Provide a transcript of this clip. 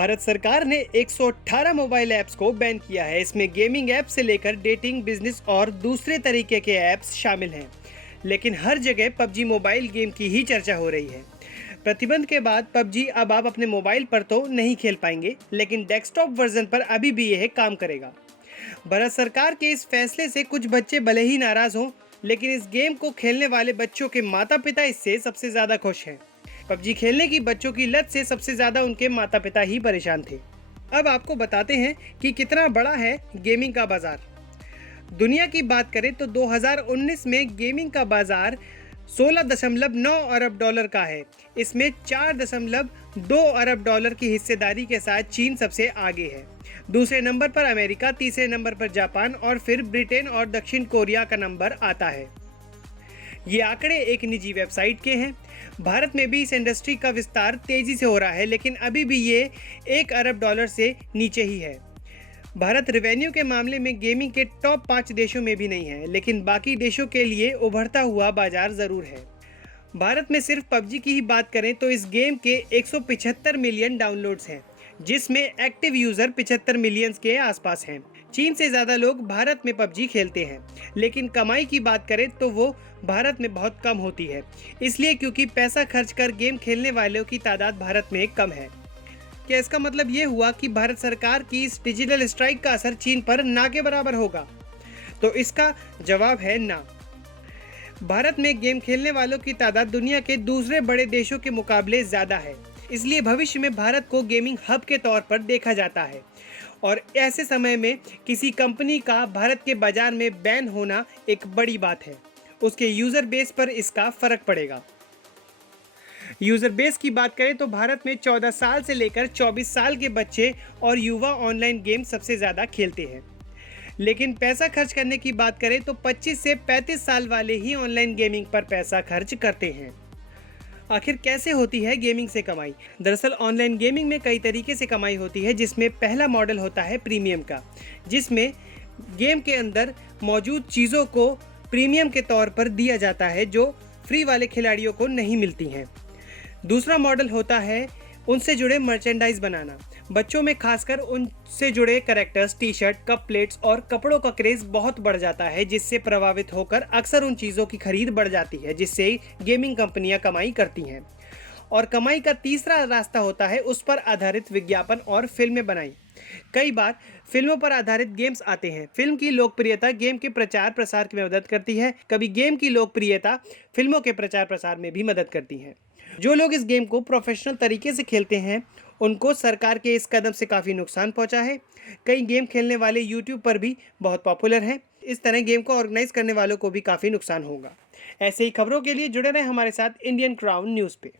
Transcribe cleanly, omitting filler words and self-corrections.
भारत सरकार ने 118 mobile apps को बैन किया है। इसमें गेमिंग ऐप से लेकर डेटिंग, बिजनेस और दूसरे तरीके के ऐप्स शामिल हैं। लेकिन हर जगह पबजी मोबाइल गेम की ही चर्चा हो रही है। प्रतिबंध के बाद पबजी अब आप अपने मोबाइल पर तो नहीं खेल पाएंगे, लेकिन डेस्कटॉप वर्जन पर अभी भी यह काम करेगा। भारत सरकार के इस फैसले से कुछ बच्चे भले ही नाराज हों, लेकिन इस गेम को खेलने वाले बच्चों के माता पिता इससे सबसे ज़्यादा खुश हैं। पबजी खेलने की बच्चों की लत से सबसे ज़्यादा उनके माता पिता ही परेशान थे। अब आपको बताते हैं कि कितना बड़ा है गेमिंग का बाज़ार। दुनिया की बात करें तो 2019 में गेमिंग का बाज़ार 16.9 अरब डॉलर का है। इसमें 4.2 अरब डॉलर की हिस्सेदारी के साथ चीन सबसे आगे है। दूसरे नंबर पर अमेरिका, तीसरे नंबर पर जापान और फिर ब्रिटेन और दक्षिण कोरिया का नंबर आता है। ये आंकड़े एक निजी वेबसाइट के हैं। भारत में भी इस इंडस्ट्री का विस्तार तेजी से हो रहा है, लेकिन अभी भी ये 1 अरब डॉलर से नीचे ही है। भारत रेवेन्यू के मामले में गेमिंग के टॉप 5 देशों में भी नहीं है, लेकिन बाकी देशों के लिए उभरता हुआ बाजार ज़रूर है। भारत में सिर्फ पबजी की ही बात करें तो इस गेम के 175 मिलियन डाउनलोड्स हैं, जिसमें एक्टिव यूज़र 75 मिलियन के आसपास हैं। चीन से ज़्यादा लोग भारत में पबजी खेलते हैं, लेकिन कमाई की बात करें तो वो भारत में बहुत कम होती है। इसलिए क्योंकि पैसा खर्च कर गेम खेलने वालों की तादाद भारत में कम है। क्या इसका मतलब ये हुआ कि भारत सरकार की इस डिजिटल स्ट्राइक का असर चीन पर ना के बराबर होगा? तो इसका जवाब है ना। भारत में गेम खेलने वालों की तादाद दुनिया के दूसरे बड़े देशों के मुकाबले ज़्यादा है। इसलिए भविष्य में भारत को गेमिंग हब के तौर पर देखा जाता है, और ऐसे समय में किसी कंपनी का भारत के बाजार में बैन होना एक बड़ी बात है। उसके यूज़र बेस पर इसका फ़र्क पड़ेगा। यूज़र बेस की बात करें तो भारत में 14 साल से लेकर 24 साल के बच्चे और युवा ऑनलाइन गेम सबसे ज़्यादा खेलते हैं। लेकिन पैसा खर्च करने की बात करें तो 25 से 35 साल वाले ही ऑनलाइन गेमिंग पर पैसा खर्च करते हैं। आखिर कैसे होती है गेमिंग से कमाई? दरअसल ऑनलाइन गेमिंग में कई तरीके से कमाई होती है, जिसमें पहला मॉडल होता है प्रीमियम का, जिसमें गेम के अंदर मौजूद चीज़ों को प्रीमियम के तौर पर दिया जाता है, जो फ्री वाले खिलाड़ियों को नहीं मिलती हैं। दूसरा मॉडल होता है उनसे जुड़े मर्चेंडाइज बनाना। बच्चों में खासकर उनसे जुड़े characters, T shirt, cup plates और कपड़ों का क्रेज़ बहुत बढ़ जाता है, जिससे प्रभावित होकर अक्सर उन चीज़ों की खरीद बढ़ जाती है, जिससे गेमिंग कंपनियां कमाई करती हैं। और कमाई का तीसरा रास्ता होता है उस पर आधारित विज्ञापन और फिल्में बनाई। कई बार फिल्मों पर आधारित गेम्स आते हैं। फिल्म की लोकप्रियता गेम के प्रचार प्रसार में मदद करती है। कभी गेम की लोकप्रियता फिल्मों के प्रचार प्रसार में भी मदद करती है। जो लोग इस गेम को प्रोफेशनल तरीके से खेलते हैं, उनको सरकार के इस कदम से काफ़ी नुकसान पहुंचा है। कई गेम खेलने वाले यूट्यूब पर भी बहुत पॉपुलर हैं। इस तरह गेम को ऑर्गेनाइज करने वालों को भी काफ़ी नुकसान होगा। ऐसे ही खबरों के लिए जुड़े रहें हमारे साथ इंडियन क्राउन न्यूज़ पे।